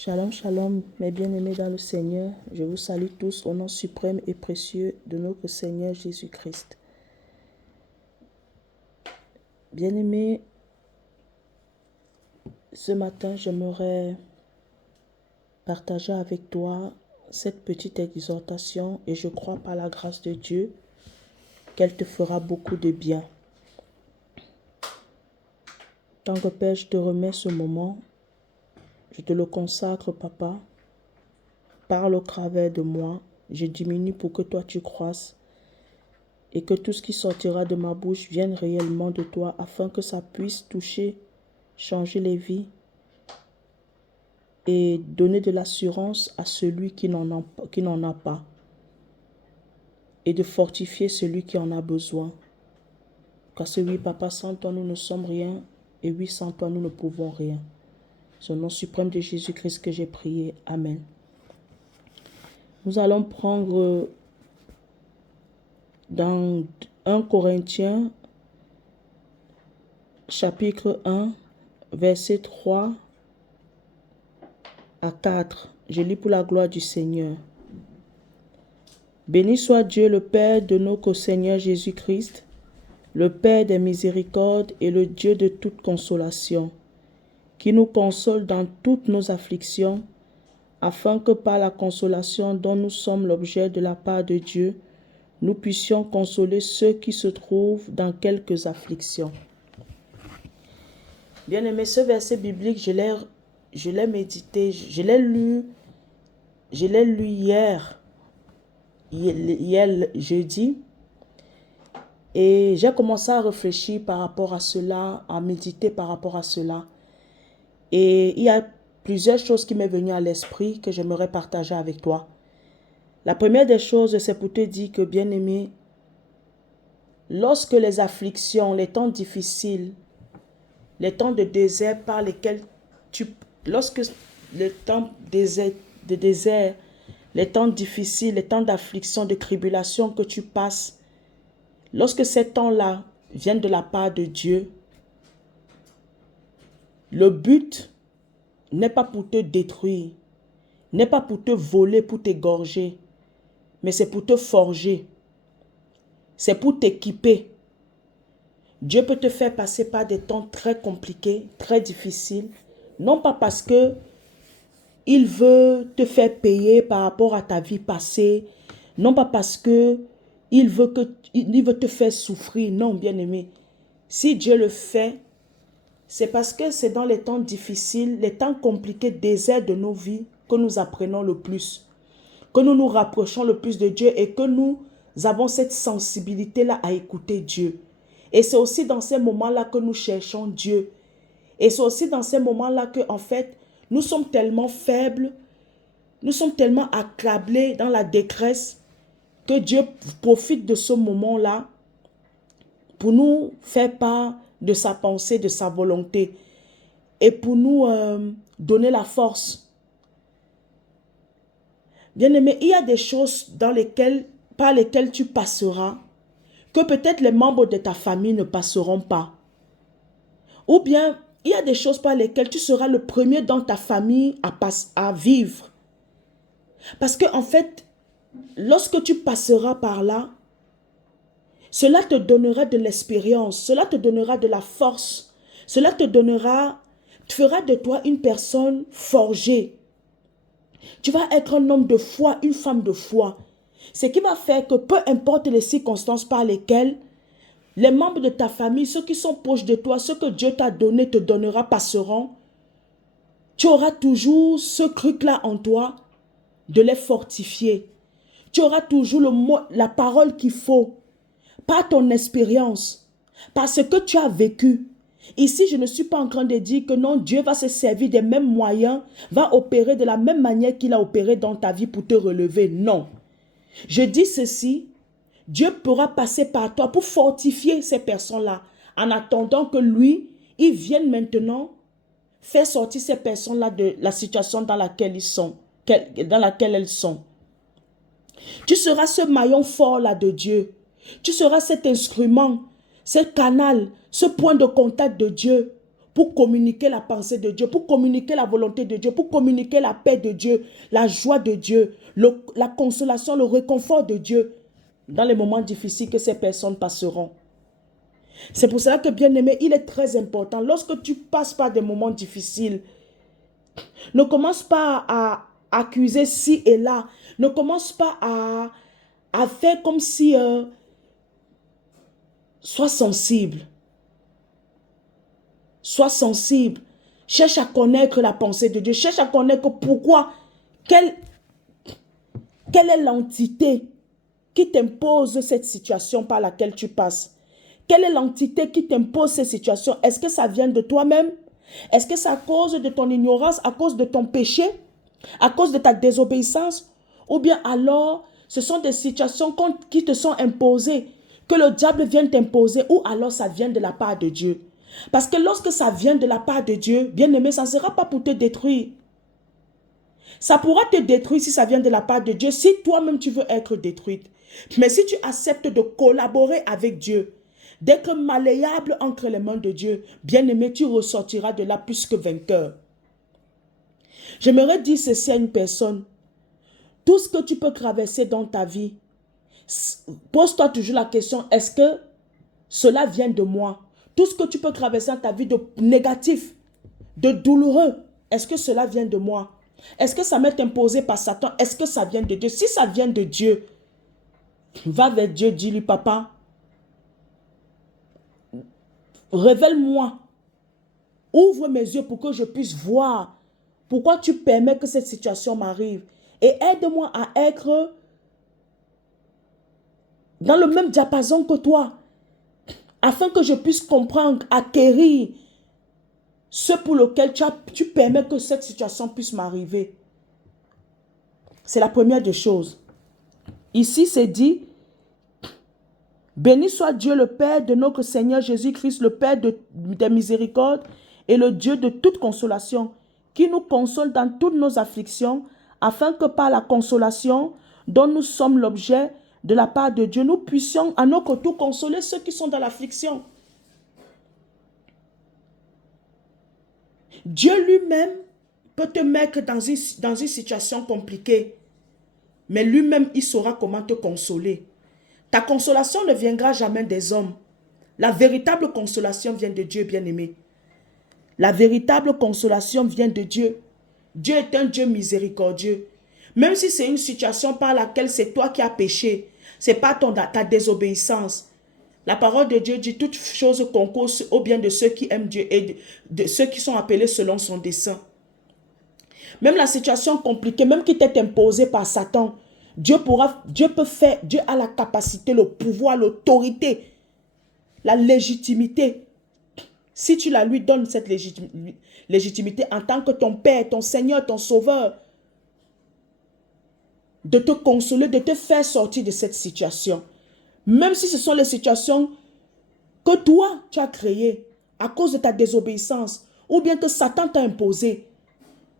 Shalom, shalom, mes bien-aimés dans le Seigneur. Je vous salue tous au nom suprême et précieux de notre Seigneur Jésus-Christ. Bien-aimés, ce matin, j'aimerais partager avec toi cette petite exhortation et je crois par la grâce de Dieu qu'elle te fera beaucoup de bien. Tant que Père, je te remets ce moment, je te le consacre, Papa. Parle au travers de moi, je diminue pour que toi tu croisses et que tout ce qui sortira de ma bouche vienne réellement de toi afin que ça puisse toucher, changer les vies et donner de l'assurance à celui qui n'en a pas et de fortifier celui qui en a besoin. Parce que oui, Papa, sans toi nous ne sommes rien et oui, sans toi nous ne pouvons rien. C'est au nom suprême de Jésus-Christ que j'ai prié. Amen. Nous allons prendre dans 1 Corinthiens chapitre 1, verset 3 à 4. Je lis pour la gloire du Seigneur. Béni soit Dieu le Père de notre Seigneur Jésus-Christ, le Père des miséricordes et le Dieu de toute consolation, qui nous console dans toutes nos afflictions, afin que par la consolation dont nous sommes l'objet de la part de Dieu, nous puissions consoler ceux qui se trouvent dans quelques afflictions. Bien-aimé, ce verset biblique, je l'ai médité, je l'ai lu hier jeudi, et j'ai commencé à réfléchir par rapport à cela, à méditer par rapport à cela. Et il y a plusieurs choses qui m'est venues à l'esprit que j'aimerais partager avec toi. La première des choses, c'est pour te dire que, bien-aimé, lorsque les afflictions, les temps difficiles, les temps de désert par lesquels lorsque le temps de désert, les temps difficiles, les temps d'affliction, de tribulation que tu passes, lorsque ces temps-là viennent de la part de Dieu, le but n'est pas pour te détruire, n'est pas pour te voler, pour t'égorger, mais c'est pour te forger, c'est pour t'équiper. Dieu peut te faire passer par des temps très compliqués, très difficiles, non pas parce que il veut te faire payer par rapport à ta vie passée, non pas parce que il veut te faire souffrir, non, bien-aimé. Si Dieu le fait, c'est parce que c'est dans les temps difficiles, les temps compliqués, déserts de nos vies, que nous apprenons le plus, que nous nous rapprochons le plus de Dieu et que nous avons cette sensibilité-là à écouter Dieu. Et c'est aussi dans ces moments-là que nous cherchons Dieu. Et c'est aussi dans ces moments-là que, en fait, nous sommes tellement faibles, nous sommes tellement accablés dans la détresse que Dieu profite de ce moment-là pour nous faire part de sa pensée, de sa volonté et pour nous donner la force. Bien-aimé, il y a des choses par lesquelles tu passeras que peut-être les membres de ta famille ne passeront pas. Ou bien, il y a des choses par lesquelles tu seras le premier dans ta famille à vivre. Parce que en fait, lorsque tu passeras par là, cela te donnera de l'expérience, cela te donnera de la force, cela te fera de toi une personne forgée. Tu vas être un homme de foi, une femme de foi. Ce qui va faire que peu importe les circonstances par lesquelles les membres de ta famille, ceux qui sont proches de toi, ceux que Dieu t'a donné, te donnera, passeront. Tu auras toujours ce truc-là en toi de les fortifier. Tu auras toujours la parole qu'il faut, par ton expérience, parce que tu as vécu. Ici, je ne suis pas en train de dire que non, Dieu va se servir des mêmes moyens, va opérer de la même manière qu'il a opéré dans ta vie pour te relever. Non. Je dis ceci, Dieu pourra passer par toi pour fortifier ces personnes-là, en attendant que lui, il vienne maintenant faire sortir ces personnes-là de la situation dans laquelle elles sont. Tu seras ce maillon fort-là de Dieu. Tu seras cet instrument, ce canal, ce point de contact de Dieu pour communiquer la pensée de Dieu, pour communiquer la volonté de Dieu, pour communiquer la paix de Dieu, la joie de Dieu, la consolation, le réconfort de Dieu dans les moments difficiles que ces personnes passeront. C'est pour cela que, bien-aimé, il est très important, lorsque tu passes par des moments difficiles, ne commence pas à accuser ci et là, ne commence pas à faire comme si... sois sensible. Sois sensible. Cherche à connaître la pensée de Dieu. Cherche à connaître pourquoi. Quelle est l'entité qui t'impose cette situation par laquelle tu passes? Quelle est l'entité qui t'impose cette situation? Est-ce que ça vient de toi-même? Est-ce que c'est à cause de ton ignorance, à cause de ton péché, à cause de ta désobéissance? Ou bien alors, ce sont des situations qui te sont imposées, que le diable vient t'imposer, ou alors ça vient de la part de Dieu. Parce que lorsque ça vient de la part de Dieu, bien-aimé, ça ne sera pas pour te détruire. Ça pourra te détruire si ça vient de la part de Dieu, si toi-même tu veux être détruite. Mais si tu acceptes de collaborer avec Dieu, d'être malléable entre les mains de Dieu, bien-aimé, tu ressortiras de là plus que vainqueur. J'aimerais dire ceci à une personne. Tout ce que tu peux traverser dans ta vie, pose-toi toujours la question, est-ce que cela vient de moi? Tout ce que tu peux traverser dans ta vie de négatif, de douloureux, est-ce que cela vient de moi? Est-ce que ça m'est imposé par Satan? Est-ce que ça vient de Dieu? Si ça vient de Dieu, va vers Dieu, dis-lui, papa, révèle-moi, ouvre mes yeux pour que je puisse voir pourquoi tu permets que cette situation m'arrive. Et aide-moi à être dans le même diapason que toi, afin que je puisse comprendre, acquérir ce pour lequel tu permets que cette situation puisse m'arriver. C'est la première des choses. Ici, c'est dit, béni soit Dieu le Père de notre Seigneur Jésus-Christ, le Père des miséricordes et le Dieu de toute consolation, qui nous console dans toutes nos afflictions, afin que par la consolation dont nous sommes l'objet de la part de Dieu, nous puissions à notre tour consoler ceux qui sont dans l'affliction. Dieu lui-même peut te mettre dans une situation compliquée, mais lui-même, il saura comment te consoler. Ta consolation ne viendra jamais des hommes. La véritable consolation vient de Dieu, bien-aimé. La véritable consolation vient de Dieu. Dieu est un Dieu miséricordieux. Même si c'est une situation par laquelle c'est toi qui as péché, ce n'est pas ta désobéissance. La parole de Dieu dit toutes choses concourent au bien de ceux qui aiment Dieu et de ceux qui sont appelés selon son dessein. Même la situation compliquée, même qui t'est imposée par Satan, Dieu a la capacité, le pouvoir, l'autorité, la légitimité. Si tu la lui donnes cette légitimité en tant que ton Père, ton Seigneur, ton Sauveur, de te consoler, de te faire sortir de cette situation. Même si ce sont les situations que toi, tu as créées à cause de ta désobéissance ou bien que Satan t'a imposé.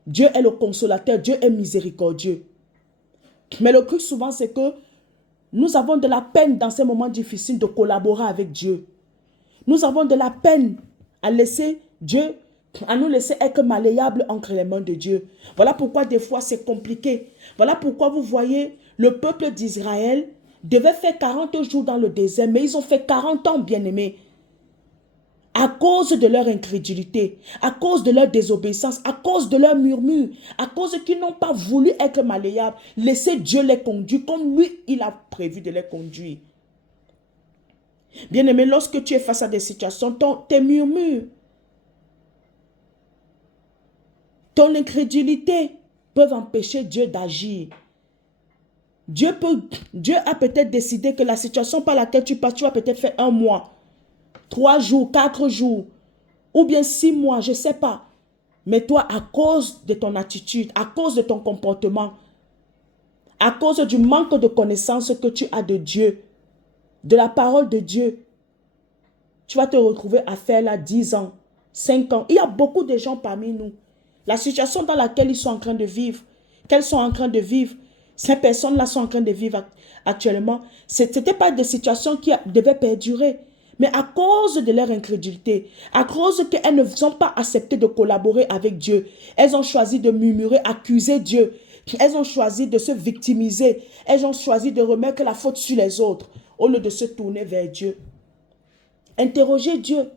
Dieu est le consolateur, Dieu est miséricordieux. Mais le plus souvent, c'est que nous avons de la peine dans ces moments difficiles de collaborer avec Dieu. Nous avons de la peine à laisser Dieu, à nous laisser être malléables entre les mains de Dieu. Voilà pourquoi des fois c'est compliqué. Voilà pourquoi vous voyez, le peuple d'Israël devait faire 40 jours dans le désert, mais ils ont fait 40 ans, bien-aimés. À cause de leur incrédulité, à cause de leur désobéissance, à cause de leur murmure, à cause qu'ils n'ont pas voulu être malléables, laisser Dieu les conduire comme lui, il a prévu de les conduire. Bien-aimé, lorsque tu es face à des situations, tes murmures, ton incrédulité peuvent empêcher Dieu d'agir. Dieu a peut-être décidé que la situation par laquelle tu passes, tu vas peut-être faire 1 mois, 3 jours, 4 jours, ou bien 6 mois, je ne sais pas. Mais toi, à cause de ton attitude, à cause de ton comportement, à cause du manque de connaissance que tu as de Dieu, de la parole de Dieu, tu vas te retrouver à faire là 10 ans, 5 ans. Il y a beaucoup de gens parmi nous. La situation dans laquelle ils sont en train de vivre, qu'elles sont en train de vivre, ces personnes-là sont en train de vivre actuellement, ce n'était pas des situations qui devaient perdurer. Mais à cause de leur incrédulité, à cause qu'elles ne sont pas acceptées de collaborer avec Dieu, elles ont choisi de murmurer, accuser Dieu. Elles ont choisi de se victimiser. Elles ont choisi de remettre la faute sur les autres au lieu de se tourner vers Dieu. Interrogez Dieu.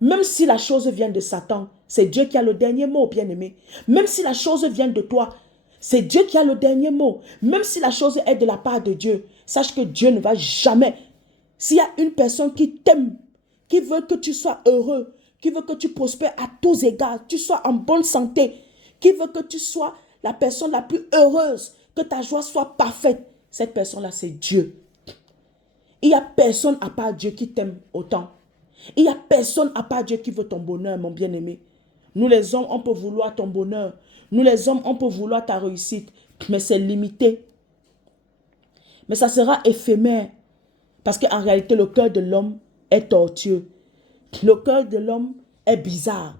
Même si la chose vient de Satan, c'est Dieu qui a le dernier mot, bien-aimé. Même si la chose vient de toi, c'est Dieu qui a le dernier mot. Même si la chose est de la part de Dieu, sache que Dieu ne va jamais. S'il y a une personne qui t'aime, qui veut que tu sois heureux, qui veut que tu prospères à tous égards, tu sois en bonne santé, qui veut que tu sois la personne la plus heureuse, que ta joie soit parfaite, cette personne-là, c'est Dieu. Il n'y a personne à part Dieu qui t'aime autant. Il n'y a personne à part Dieu qui veut ton bonheur, mon bien-aimé. Nous les hommes, on peut vouloir ton bonheur. Nous les hommes, on peut vouloir ta réussite. Mais c'est limité. Mais ça sera éphémère. Parce qu'en réalité, le cœur de l'homme est tortueux. Le cœur de l'homme est bizarre.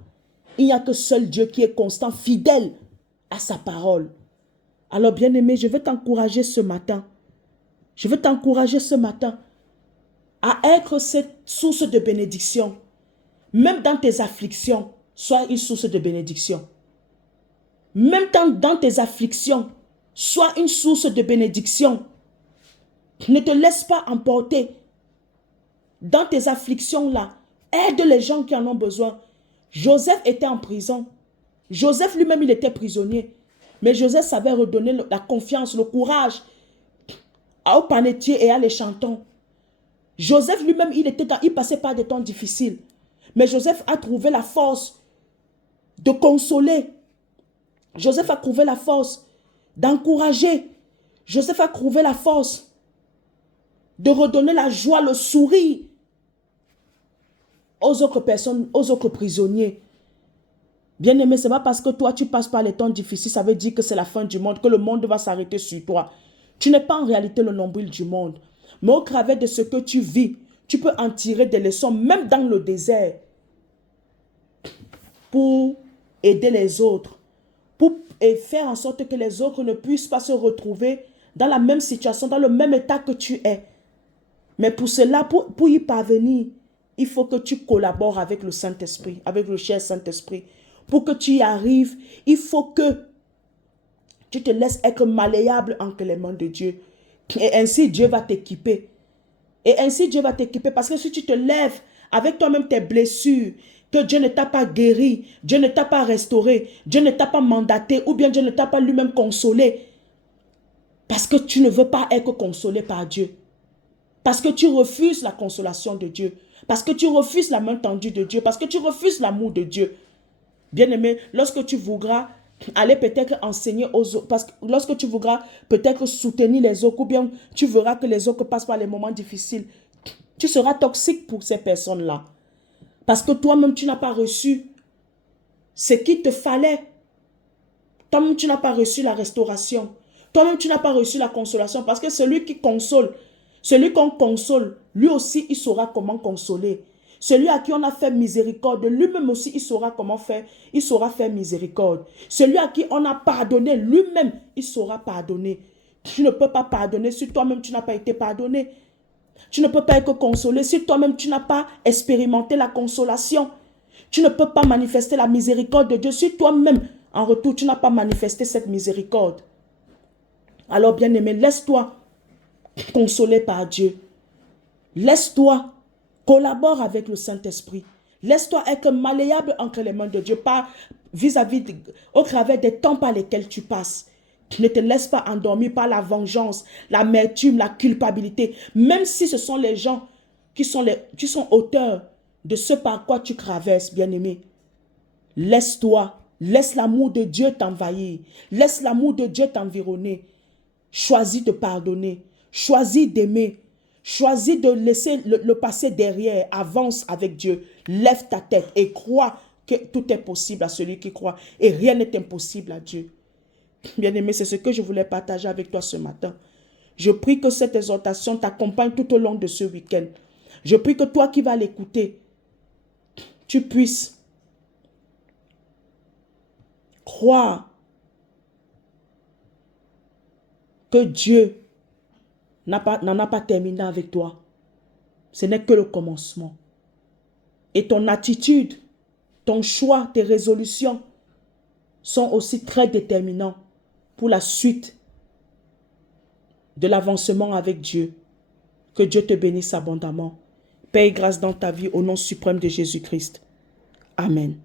Il n'y a que seul Dieu qui est constant, fidèle à sa parole. Alors, bien-aimé, je veux t'encourager ce matin. Je veux t'encourager ce matin à être cette source de bénédiction. Même dans tes afflictions, sois une source de bénédiction. Même dans tes afflictions, sois une source de bénédiction. Ne te laisse pas emporter. Dans tes afflictions-là, aide les gens qui en ont besoin. Joseph était en prison. Joseph lui-même, il était prisonnier. Mais Joseph savait redonner la confiance, le courage aux panetiers et à les chantons. Joseph lui-même, il passait par des temps difficiles. Mais Joseph a trouvé la force de consoler. Joseph a trouvé la force d'encourager. Joseph a trouvé la force de redonner la joie, le sourire aux autres personnes, aux autres prisonniers. Bien-aimé, ce n'est pas parce que toi, tu passes par les temps difficiles, ça veut dire que c'est la fin du monde, que le monde va s'arrêter sur toi. Tu n'es pas en réalité le nombril du monde. Mais au travers de ce que tu vis, tu peux en tirer des leçons, même dans le désert, pour aider les autres, pour faire en sorte que les autres ne puissent pas se retrouver dans la même situation, dans le même état que tu es. Mais pour cela, pour y parvenir, il faut que tu collabores avec le Saint-Esprit, avec le cher Saint-Esprit. Pour que tu y arrives, il faut que tu te laisses être malléable entre les mains de Dieu. Et ainsi, Dieu va t'équiper. Et ainsi, Dieu va t'équiper. Parce que si tu te lèves avec toi-même tes blessures, que Dieu ne t'a pas guéri, Dieu ne t'a pas restauré, Dieu ne t'a pas mandaté, ou bien Dieu ne t'a pas lui-même consolé, parce que tu ne veux pas être consolé par Dieu. Parce que tu refuses la consolation de Dieu. Parce que tu refuses la main tendue de Dieu. Parce que tu refuses l'amour de Dieu. Bien-aimé, lorsque tu voudras aller peut-être enseigner aux autres, parce que lorsque tu voudras peut-être soutenir les autres, ou bien tu verras que les autres passent par les moments difficiles, tu seras toxique pour ces personnes-là. Parce que toi-même, tu n'as pas reçu ce qu'il te fallait. Toi-même, tu n'as pas reçu la restauration. Toi-même, tu n'as pas reçu la consolation. Parce que celui qui console, celui qu'on console, lui aussi, il saura comment consoler. Celui à qui on a fait miséricorde, lui-même aussi, il saura comment faire. Il saura faire miséricorde. Celui à qui on a pardonné, lui-même, il saura pardonner. Tu ne peux pas pardonner si toi-même, tu n'as pas été pardonné. Tu ne peux pas être consolé si toi-même, tu n'as pas expérimenté la consolation. Tu ne peux pas manifester la miséricorde de Dieu si toi-même, en retour, tu n'as pas manifesté cette miséricorde. Alors, bien-aimé, laisse-toi consoler par Dieu. Laisse-toi, collabore avec le Saint-Esprit. Laisse-toi être malléable entre les mains de Dieu, pas vis-à-vis, au travers des temps par lesquels tu passes. Ne te laisse pas endormir par la vengeance, l'amertume, la culpabilité. Même si ce sont les gens qui sont auteurs de ce par quoi tu traverses, bien-aimé. Laisse-toi, laisse l'amour de Dieu t'envahir. Laisse l'amour de Dieu t'environner. Choisis de pardonner. Choisis d'aimer. Choisis de laisser le passé derrière. Avance avec Dieu. Lève ta tête et crois que tout est possible à celui qui croit. Et rien n'est impossible à Dieu. Bien-aimé, c'est ce que je voulais partager avec toi ce matin. Je prie que cette exhortation t'accompagne tout au long de ce week-end. Je prie que toi qui vas l'écouter, tu puisses croire que Dieu n'en a pas terminé avec toi. Ce n'est que le commencement. Et ton attitude, ton choix, tes résolutions sont aussi très déterminants pour la suite de l'avancement avec Dieu. Que Dieu te bénisse abondamment. Paix et grâce dans ta vie au nom suprême de Jésus-Christ. Amen.